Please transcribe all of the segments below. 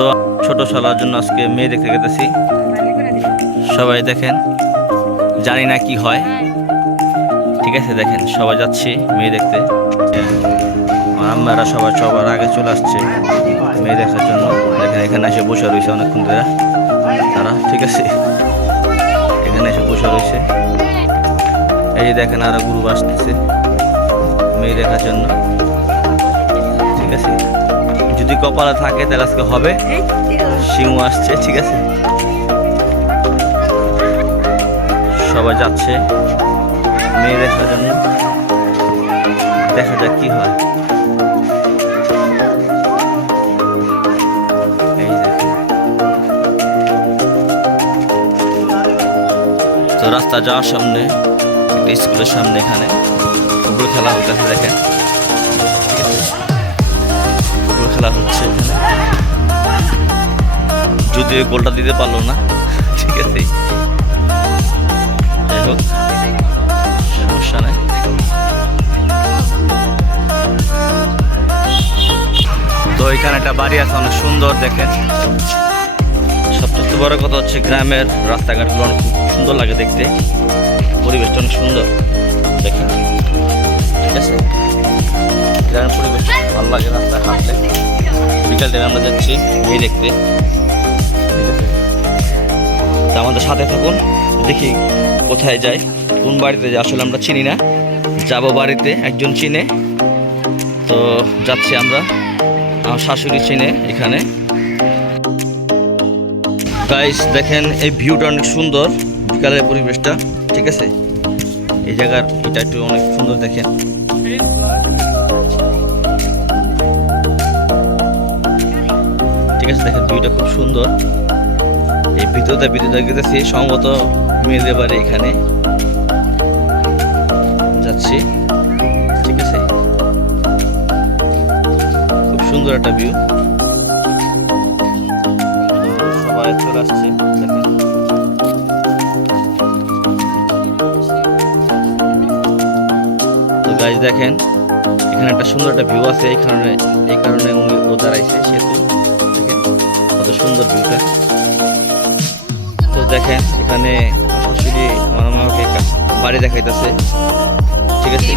তো ছোট শালার জন্য আজকে মেয়ে দেখতে গেতেছি। সবাই দেখেন, জানি না কি হয়, ঠিক আছে। দেখেন সবাই যাচ্ছি মেয়ে দেখতে। আমরা সবাই সবার আগে চলে আসছে মেয়ে দেখার জন্য। দেখেন এখানে এসে বসে রয়েছে অনেকক্ষণ ধরে তারা, ঠিক আছে। এখানে এসে বসে রয়েছে। এই যে দেখেন আরো গ্রুপ আসতেছে মেয়ে দেখার জন্য, ঠিক আছে। যদি কপালে থাকে তাহলে আজকে হবে। সিংহ আসছে, ঠিক আছে। সবাই যাচ্ছে মেয়ে দেখার জন্য, দেখা যাক কি হয়। এই দেখেন, তো রাস্তা যাওয়ার সামনে একটা স্কুলের সামনে এখানে ফুটবল খেলা হচ্ছে, দেখেন, ঠিক আছে। ফুটবল খেলা হচ্ছে এখানে, যদিও গোলটা দিতে পারলো না, ঠিক আছে। যাই হোক, সমস্যা নেই। তো এখানে একটা বাড়ি আছে অনেক সুন্দর, দেখেন। সবচেয়ে বড় কথা হচ্ছে গ্রামের রাস্তাঘাটগুলো অনেক খুব সুন্দর লাগে দেখতে, পরিবেশটা অনেক সুন্দর, দেখেন, ঠিক আছে। গ্রামের পরিবেশ ভালো লাগে রাস্তায় হাঁটলে। বিকাল টাইমে আমরা যাচ্ছি মেয়ে দেখতে, ঠিক আছে। তা আমাদের সাথে থাকুন, দেখি কোথায় যাই, কোন বাড়িতে যাই। আসলে আমরা চিনি না, যাব বাড়িতে, একজন চিনে, তো যাচ্ছি আমরা। আমার শাশুড়ি চিনে এখানে। গাইস দেখেন এই ভিউটা অনেক সুন্দর, বিকালের পরিবেশটা, ঠিক আছে। এই জায়গার এটা একটু অনেক সুন্দর, দেখেন। ঠিক আছে, দেখেন ভিউটা খুব সুন্দর। এই ভিতরটা গেতেছি, সম্ভবত মেয়েদের বাড়ি এখানে যাচ্ছি, ঠিক আছে। খুব সুন্দর একটা ভিউ। সবাই চলে আসছে, দেখেন। তো গাইস দেখেন এখানে একটা সুন্দর একটা ভিউ আছে, এই কারণে উনি ও দাঁড়াইছে, সেতু, দেখেন কত সুন্দর ভিউটা। তো দেখেন এখানে শাশুড়ি আমার আমাকে বাড়ি দেখাইতেছে, ঠিক আছে।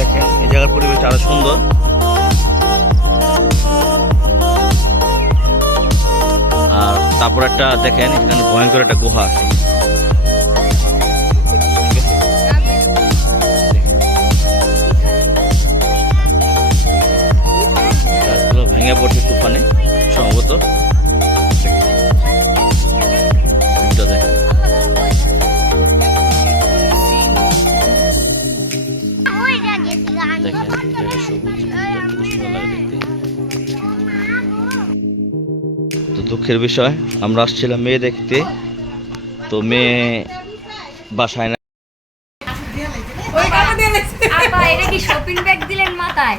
দেখেন এই জায়গার পরিবেশটা আরো সুন্দর। আর তারপর একটা দেখেন এখানে ভয়ঙ্কর একটা গুহা আছে, গাছগুলো ভেঙে পড়ছে তুফানে সম্ভবত। দেখেন তো দুঃখের বিষয়, আমরা আসছিলাম মেয়ে দেখতে, তো মেয়ে বাসায় না। এটা কি শপিং ব্যাগ দিলেন মাথায়?